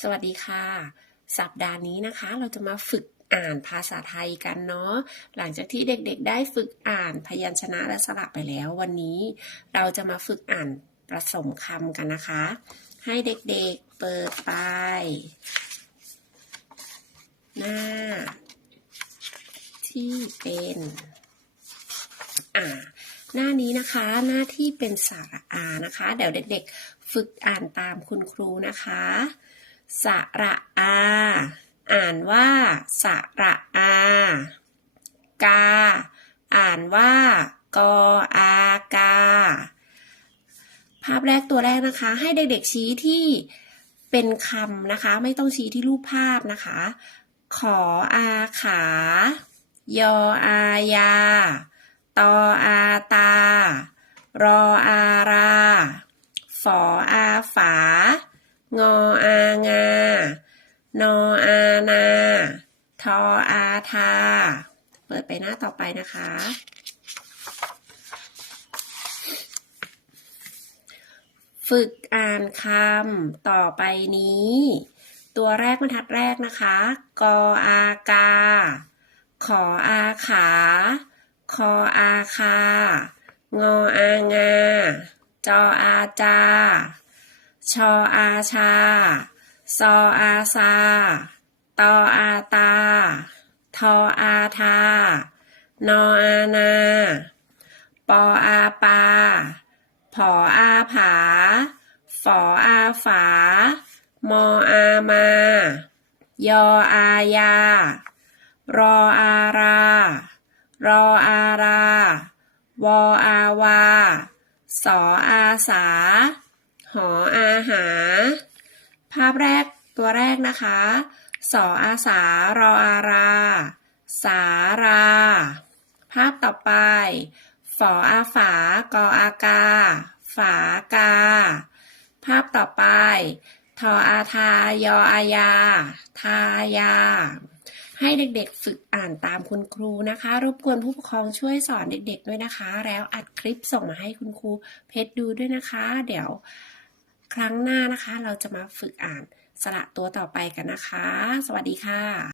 สวัสดีค่ะ สัปดาห์นี้นะคะ เราจะมาฝึกอ่านภาษาไทยกันเนาะหลังจากที่เด็กๆ ได้ฝึกอ่านพยัญชนะและสระไปแล้ว วันนี้เราจะมาฝึกอ่านผสมคำกันนะคะ ให้เด็กๆเปิดไปหน้า ที่เป็นอ่าหน้านี้นะคะหน้าที่เป็นสระอานะคะ เดี๋ยวเด็กๆ ฝึกอ่านตามคุณครูนะคะ สระอา อ่านว่าสระอา กา อ่านว่ากออากา ภาพแรกตัวแรกนะคะ ให้เด็กๆชี้ที่เป็นคำนะคะ ไม่ต้องชี้ที่รูปภาพนะคะ ขออาขา ยออายา ตออาตา รออารา ฝออาฝา งออางา นออานา ทออาทา เปิดไปหน้าต่อไปนะคะ ฝึกอ่านคำต่อไปนี้ ตัวแรกบรรทัดแรกนะคะ กออากา ขออาขา คออาคา งออางา จออาจา ชออาชา ซออาซา ตออาตา ทออาทา นออานา ปออาปา ผออาผา ฝออาฝา มออามา ยออายา รออารา รออารา วออาวา สออาสา หออาหา ภาพแรกตัวแรกนะคะ สออาสารออารา สารา ภาพต่อไป ฝออาฝากออากา ฝากา ภาพต่อไป ทออาทายออายา ทายา ให้เด็กๆฝึกอ่านตามคุณครูนะคะ รบกวนผู้ปกครองช่วยสอนเด็กๆด้วยนะคะ แล้วอัดคลิปส่งมาให้คุณครูเพชรดูด้วยนะคะ เดี๋ยว ครั้งหน้านะคะ เราจะมาฝึกอ่านสระตัวต่อไปกันนะคะ สวัสดีค่ะ